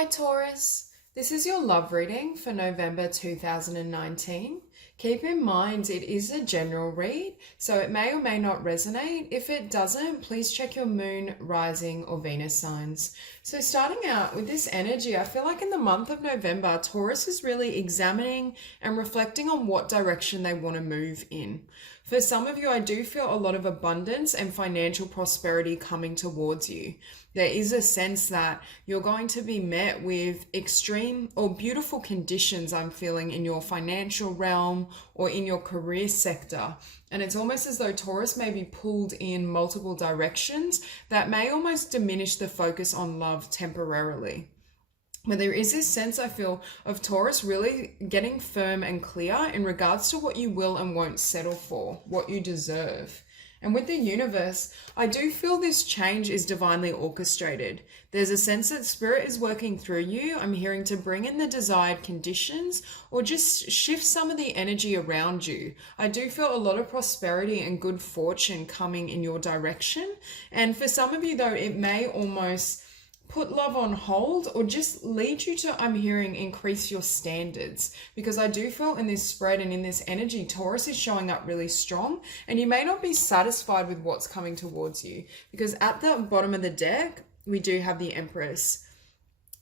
Hi Taurus, this is your love reading for November 2019. Keep in mind it is a general read, so it may or may not resonate. If it doesn't, please check your moon, rising, or Venus signs. So starting out with this energy, I feel like in the month of November, Taurus is really examining and reflecting on what direction they want to move in. For some of you, I do feel a lot of abundance and financial prosperity coming towards you. There is a sense that you're going to be met with extreme or beautiful conditions, I'm feeling, in your financial realm or in your career sector. And it's almost as though Taurus may be pulled in multiple directions that may almost diminish the focus on love temporarily. But there is this sense, I feel, of Taurus really getting firm and clear in regards to what you will and won't settle for, what you deserve. And with the universe, I do feel this change is divinely orchestrated. There's a sense that spirit is working through you. I'm hearing to bring in the desired conditions or just shift some of the energy around you. I do feel a lot of prosperity and good fortune coming in your direction. And for some of you, though, it may almost put love on hold or just lead you to, I'm hearing, increase your standards, because I do feel in this spread and in this energy, Taurus is showing up really strong, and you may not be satisfied with what's coming towards you, because at the bottom of the deck, we do have the Empress.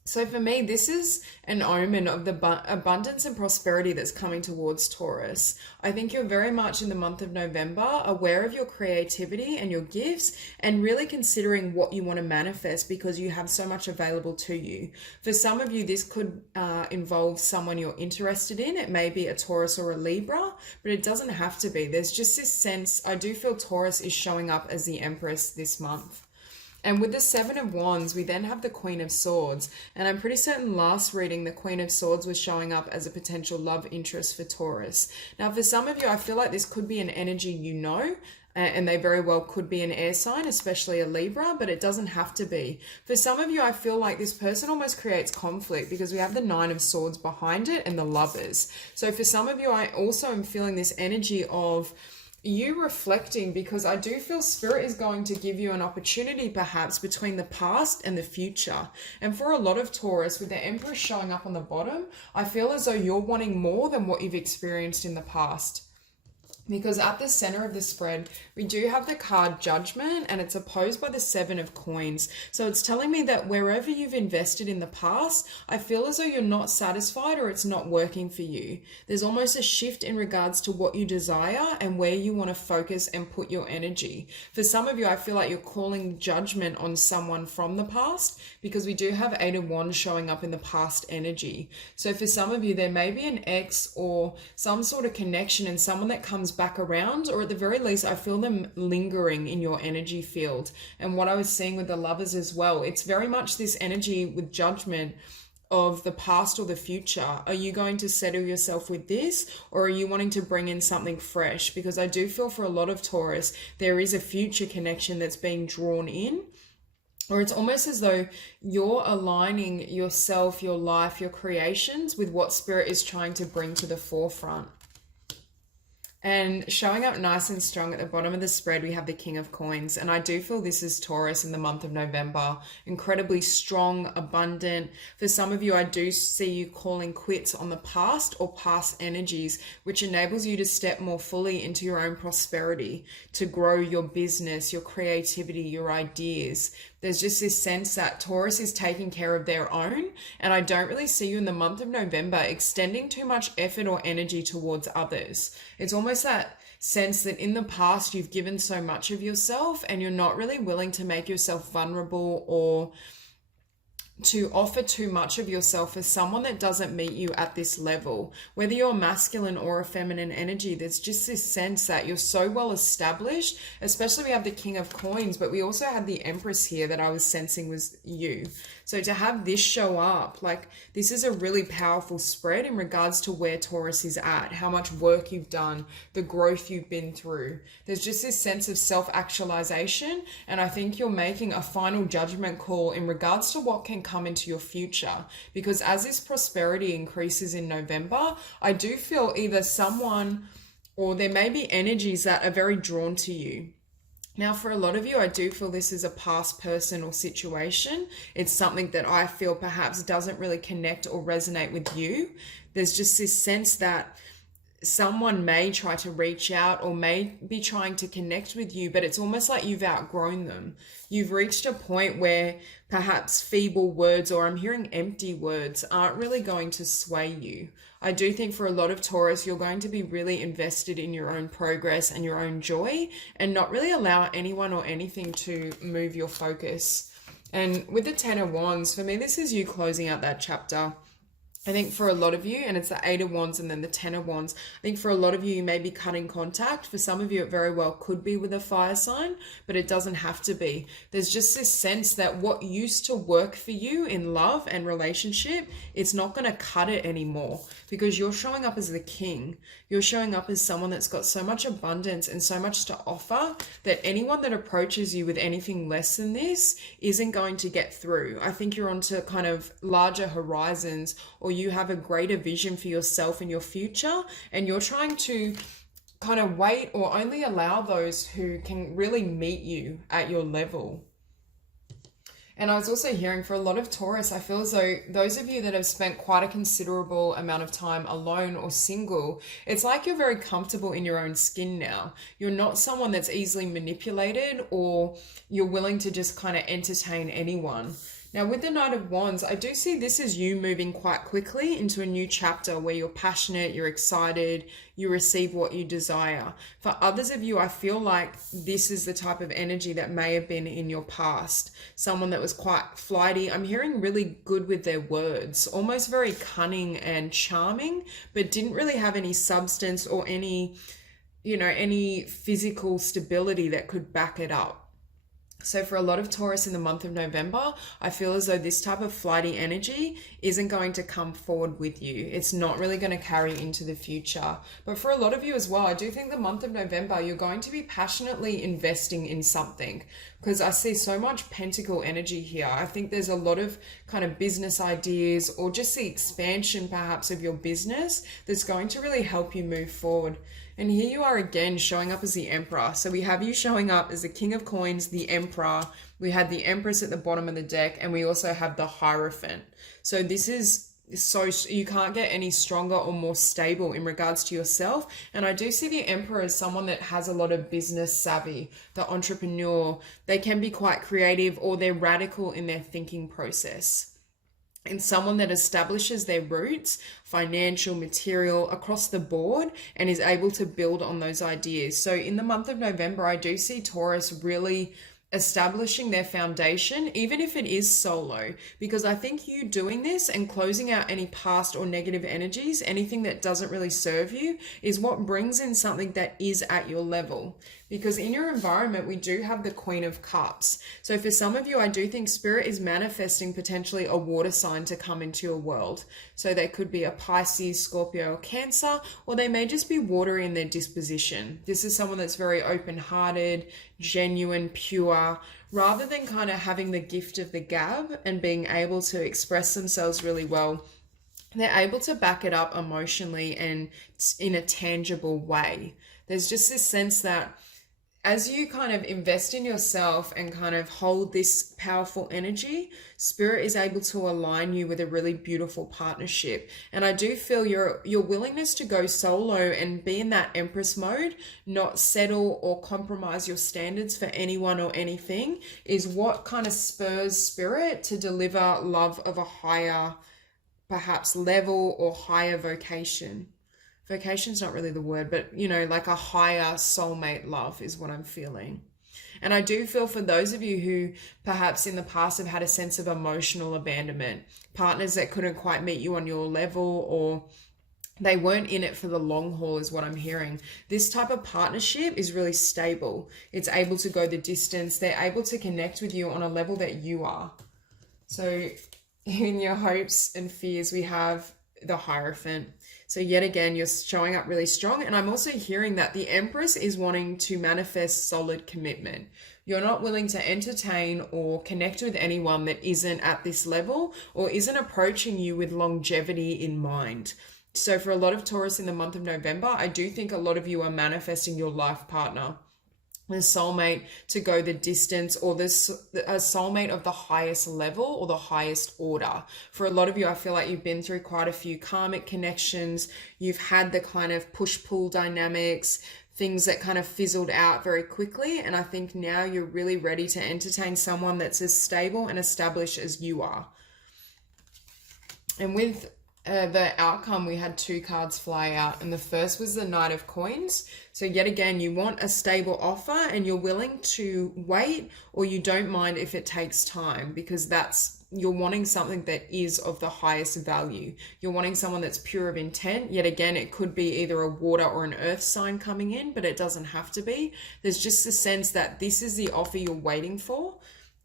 So for me, this is an omen of the abundance and prosperity that's coming towards Taurus. I think you're very much in the month of November aware of your creativity and your gifts and really considering what you want to manifest because you have so much available to you. For some of you, this could involve someone you're interested in. It may be a Taurus or a Libra, but it doesn't have to be. There's just this sense, I do feel Taurus is showing up as the Empress this month. And with the Seven of Wands, we then have the Queen of Swords. And I'm pretty certain last reading, the Queen of Swords was showing up as a potential love interest for Taurus. Now, for some of you, I feel like this could be an energy you know, and they very well could be an air sign, especially a Libra, but it doesn't have to be. For some of you, I feel like this person almost creates conflict because we have the Nine of Swords behind it and the Lovers. So for some of you, I also am feeling this energy of you reflecting, because I do feel spirit is going to give you an opportunity perhaps between the past and the future. And for a lot of Taurus, with the Empress showing up on the bottom, I feel as though you're wanting more than what you've experienced in the past. Because at the center of the spread, we do have the card Judgment, and it's opposed by the Seven of Coins. So it's telling me that wherever you've invested in the past, I feel as though you're not satisfied or it's not working for you. There's almost a shift in regards to what you desire and where you want to focus and put your energy. For some of you, I feel like you're calling judgment on someone from the past, because we do have Eight of Wands showing up in the past energy. So for some of you, there may be an ex or some sort of connection and someone that comes back around, or at the very least I feel them lingering in your energy field. And what I was seeing with the Lovers as well, it's very much this energy with judgment of the past or the future. Are you going to settle yourself with this, or are you wanting to bring in something fresh? Because I do feel for a lot of Taurus there is a future connection that's being drawn in. Or it's almost as though you're aligning yourself, your life, your creations with what spirit is trying to bring to the forefront. And showing up nice and strong at the bottom of the spread, we have the King of Coins. And I do feel this is Taurus in the month of November. Incredibly strong, abundant. For some of you, I do see you calling quits on the past or past energies, which enables you to step more fully into your own prosperity, to grow your business, your creativity, your ideas. There's just this sense that Taurus is taking care of their own, and I don't really see you in the month of November extending too much effort or energy towards others. It's almost that sense that in the past you've given so much of yourself and you're not really willing to make yourself vulnerable or to offer too much of yourself as someone that doesn't meet you at this level. Whether you're masculine or a feminine energy, there's just this sense that you're so well established, especially we have the King of Coins, but we also had the Empress here that I was sensing was you. So to have this show up, like this is a really powerful spread in regards to where Taurus is at, how much work you've done, the growth you've been through. There's just this sense of self-actualization, and I think you're making a final judgment call in regards to what can come into your future. Because as this prosperity increases in November, I do feel either someone or there may be energies that are very drawn to you. Now, for a lot of you, I do feel this is a past person or situation. It's something that I feel perhaps doesn't really connect or resonate with you. There's just this sense that someone may try to reach out or may be trying to connect with you, but it's almost like you've outgrown them. You've reached a point where perhaps feeble words, or I'm hearing empty words, aren't really going to sway you. I do think for a lot of Taurus, you're going to be really invested in your own progress and your own joy, and not really allow anyone or anything to move your focus. And with the Ten of Wands, for me, this is you closing out that chapter. I think for a lot of you, and it's the Eight of Wands and then the Ten of Wands, I think for a lot of you, you may be cutting contact. For some of you, it very well could be with a fire sign, but it doesn't have to be. There's just this sense that what used to work for you in love and relationship, it's not going to cut it anymore, because you're showing up as the king. You're showing up as someone that's got so much abundance and so much to offer that anyone that approaches you with anything less than this isn't going to get through. I think you're onto kind of larger horizons, or you have a greater vision for yourself and your future, and you're trying to kind of wait or only allow those who can really meet you at your level. And I was also hearing for a lot of Taurus, I feel as though those of you that have spent quite a considerable amount of time alone or single, it's like you're very comfortable in your own skin now. You're not someone that's easily manipulated, or you're willing to just kind of entertain anyone. Now, with the Knight of Wands, I do see this as you moving quite quickly into a new chapter where you're passionate, you're excited, you receive what you desire. For others of you, I feel like this is the type of energy that may have been in your past. Someone that was quite flighty. I'm hearing really good with their words, almost very cunning and charming, but didn't really have any substance or any physical stability that could back it up. So for a lot of Taurus in the month of November, I feel as though this type of flighty energy isn't going to come forward with you. It's not really going to carry into the future. But for a lot of you as well, I do think the month of November, you're going to be passionately investing in something, because I see so much pentacle energy here. I think there's a lot of kind of business ideas, or just the expansion perhaps of your business, that's going to really help you move forward. And here you are again showing up as the Emperor. So we have you showing up as the King of Coins, the Emperor. We had the Empress at the bottom of the deck, and we also have the Hierophant. So this is you can't get any stronger or more stable in regards to yourself. And I do see the Emperor as someone that has a lot of business savvy, the entrepreneur. They can be quite creative, or they're radical in their thinking process. And someone that establishes their roots, financial, material, across the board, and is able to build on those ideas. So in the month of November, I do see Taurus really establishing their foundation, even if it is solo, because I think you doing this and closing out any past or negative energies, anything that doesn't really serve you, is what brings in something that is at your level. Because in your environment, we do have the Queen of Cups. So for some of you, I do think Spirit is manifesting potentially a water sign to come into your world. So they could be a Pisces, Scorpio, or Cancer, or they may just be watery in their disposition. This is someone that's very open-hearted, genuine, pure, rather than kind of having the gift of the gab and being able to express themselves really well. They're able to back it up emotionally and in a tangible way. There's just this sense that as you kind of invest in yourself and kind of hold this powerful energy, Spirit is able to align you with a really beautiful partnership. And I do feel your willingness to go solo and be in that Empress mode, not settle or compromise your standards for anyone or anything, is what kind of spurs Spirit to deliver love of a higher, perhaps level, or higher vocation. Vocation's not really the word, but like a higher soulmate love is what I'm feeling. And I do feel for those of you who perhaps in the past have had a sense of emotional abandonment, partners that couldn't quite meet you on your level, or they weren't in it for the long haul, is what I'm hearing. This type of partnership is really stable. It's able to go the distance. They're able to connect with you on a level that you are. So in your hopes and fears, we have the Hierophant. So yet again, you're showing up really strong. And I'm also hearing that the Empress is wanting to manifest solid commitment. You're not willing to entertain or connect with anyone that isn't at this level or isn't approaching you with longevity in mind. So for a lot of Taurus in the month of November, I do think a lot of you are manifesting your life partner. the soulmate to go the distance, or this a soulmate of the highest level or the highest order. For a lot of you, I feel like you've been through quite a few karmic connections. You've had the kind of push-pull dynamics, things that kind of fizzled out very quickly. And I think now you're really ready to entertain someone that's as stable and established as you are. And with the outcome, we had 2 cards fly out, and the first was the Knight of Coins. So yet again, you want a stable offer and you're willing to wait, or you don't mind if it takes time, because you're wanting something that is of the highest value. You're wanting someone that's pure of intent. Yet again, it could be either a water or an earth sign coming in, but it doesn't have to be. There's just a sense that this is the offer you're waiting for.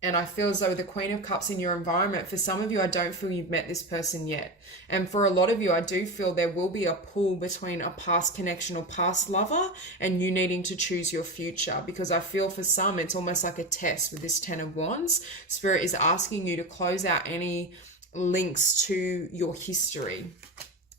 And I feel as though the Queen of Cups in your environment, for some of you, I don't feel you've met this person yet. And for a lot of you, I do feel there will be a pull between a past connection or past lover and you needing to choose your future. Because I feel for some, it's almost like a test with this 10 of Wands. Spirit is asking you to close out any links to your history.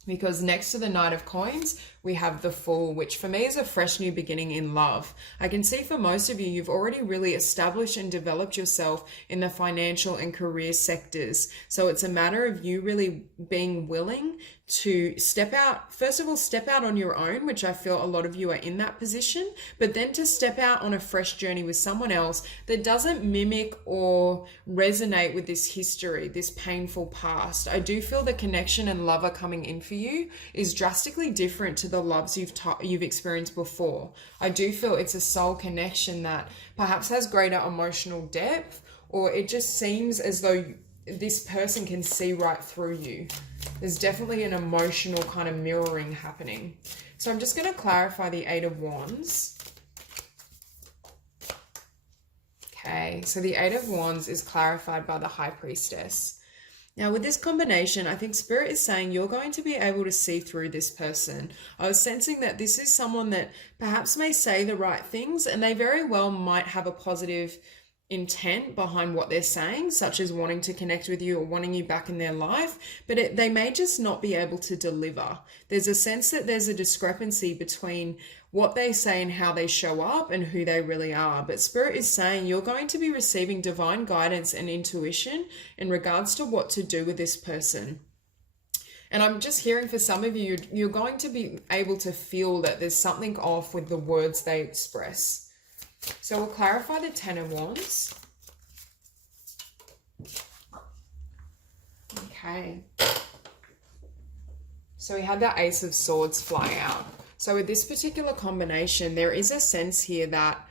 Because next to the Knight of Coins, we have the Fool, which for me is a fresh new beginning in love. I can see for most of you, you've already really established and developed yourself in the financial and career sectors. So it's a matter of you really being willing to step out, first of all, step out on your own, which I feel a lot of you are in that position, but then to step out on a fresh journey with someone else that doesn't mimic or resonate with this history, this painful past. I do feel the connection and lover coming in for you is drastically different to the loves you've experienced before. I do feel it's a soul connection that perhaps has greater emotional depth, or it just seems as though this person can see right through you. There's definitely an emotional kind of mirroring happening. So I'm just going to clarify the 8 of Wands. Okay, so the 8 of Wands is clarified by the High Priestess. Now with this combination, I think Spirit is saying you're going to be able to see through this person. I was sensing that this is someone that perhaps may say the right things, and they very well might have a positive intent behind what they're saying, such as wanting to connect with you or wanting you back in their life, but they may just not be able to deliver. There's a sense that there's a discrepancy between what they say and how they show up and who they really are. But Spirit is saying you're going to be receiving divine guidance and intuition in regards to what to do with this person. And I'm just hearing for some of you, you're going to be able to feel that there's something off with the words they express. So we'll clarify the 10 of Wands. Okay. So we had the Ace of Swords fly out. So with this particular combination, there is a sense here that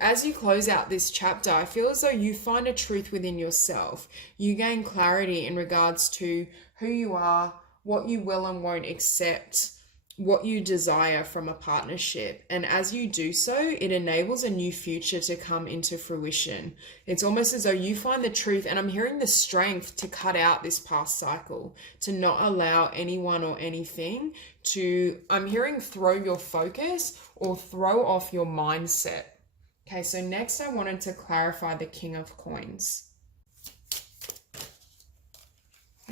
as you close out this chapter, I feel as though you find a truth within yourself. You gain clarity in regards to who you are, what you will and won't accept, what you desire from a partnership. And as you do so, it enables a new future to come into fruition. It's almost as though you find the truth, and I'm hearing the strength to cut out this past cycle, to not allow anyone or anything to, I'm hearing throw your focus or throw off your mindset. Okay, so next I wanted to clarify the King of Coins.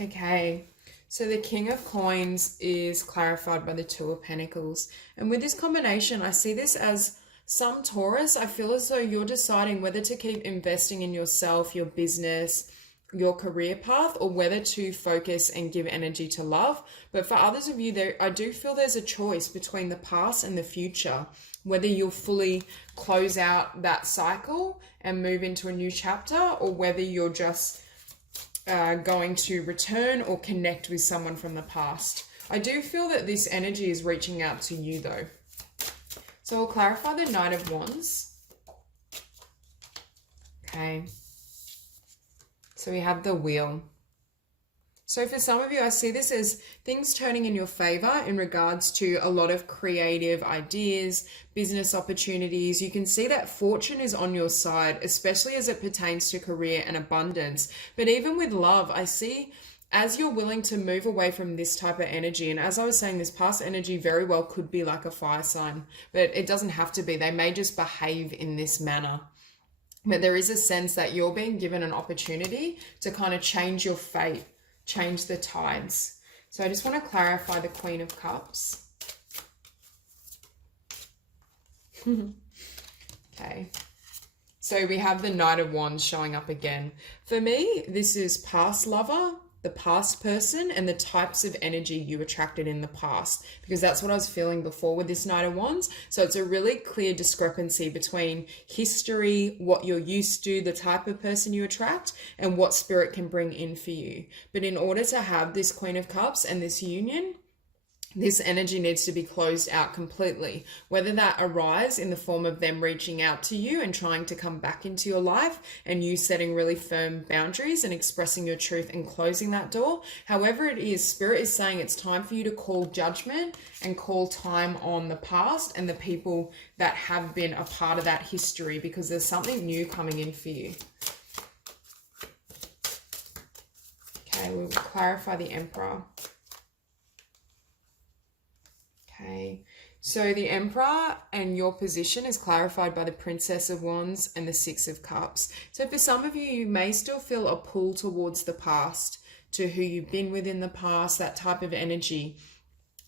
Okay. So the King of Coins is clarified by the 2 of Pentacles. And with this combination, I see this as some Taurus. I feel as though you're deciding whether to keep investing in yourself, your business, your career path, or whether to focus and give energy to love. But for others of you, I do feel there's a choice between the past and the future, whether you'll fully close out that cycle and move into a new chapter, or whether you're just going to return or connect with someone from the past. I do feel that this energy is reaching out to you though. So we'll clarify the Knight of Wands. Okay. So we have the Wheel. So for some of you, I see this as things turning in your favor in regards to a lot of creative ideas, business opportunities. You can see that fortune is on your side, especially as it pertains to career and abundance. But even with love, I see as you're willing to move away from this type of energy, and as I was saying, this past energy very well could be like a fire sign, but it doesn't have to be. They may just behave in this manner. But there is a sense that you're being given an opportunity to kind of change your fate, change the tides. So I just want to clarify the Queen of Cups. Okay. So we have the Knight of Wands showing up again. For me, this is past lover, the past person, and the types of energy you attracted in the past, because that's what I was feeling before with this Knight of Wands. So it's a really clear discrepancy between history, what you're used to, the type of person you attract, and what spirit can bring in for you. But in order to have this Queen of Cups and this union, this energy needs to be closed out completely, whether that arises in the form of them reaching out to you and trying to come back into your life and you setting really firm boundaries and expressing your truth and closing that door. However it is, Spirit is saying it's time for you to call judgment and call time on the past and the people that have been a part of that history, because there's something new coming in for you. Okay, we'll clarify the Emperor. Okay, so the Emperor and your position is clarified by the Princess of Wands and the Six of Cups. So for some of you, you may still feel a pull towards the past, to who you've been with in the past, that type of energy.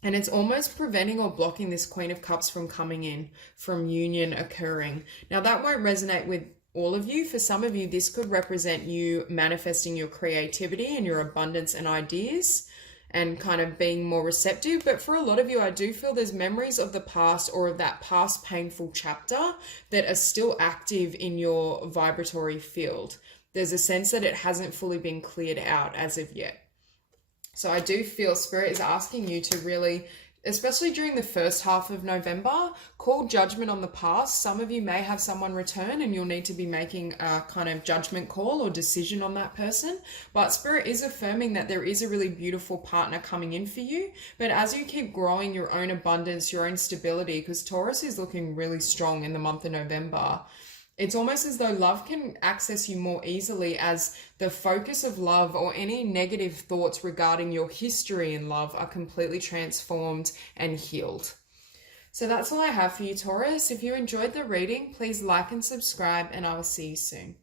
And it's almost preventing or blocking this Queen of Cups from coming in, from union occurring. Now that won't resonate with all of you. For some of you, this could represent you manifesting your creativity and your abundance and ideas, and kind of being more receptive. But for a lot of you, I do feel there's memories of the past or of that past painful chapter that are still active in your vibratory field. There's a sense that it hasn't fully been cleared out as of yet. So I do feel Spirit is asking you to really, especially during the first half of November, call judgment on the past. Some of you may have someone return and you'll need to be making a kind of judgment call or decision on that person. But Spirit is affirming that there is a really beautiful partner coming in for you. But as you keep growing your own abundance, your own stability, because Taurus is looking really strong in the month of November, it's almost as though love can access you more easily, as the focus of love or any negative thoughts regarding your history in love are completely transformed and healed. So that's all I have for you, Taurus. If you enjoyed the reading, please like and subscribe, and I will see you soon.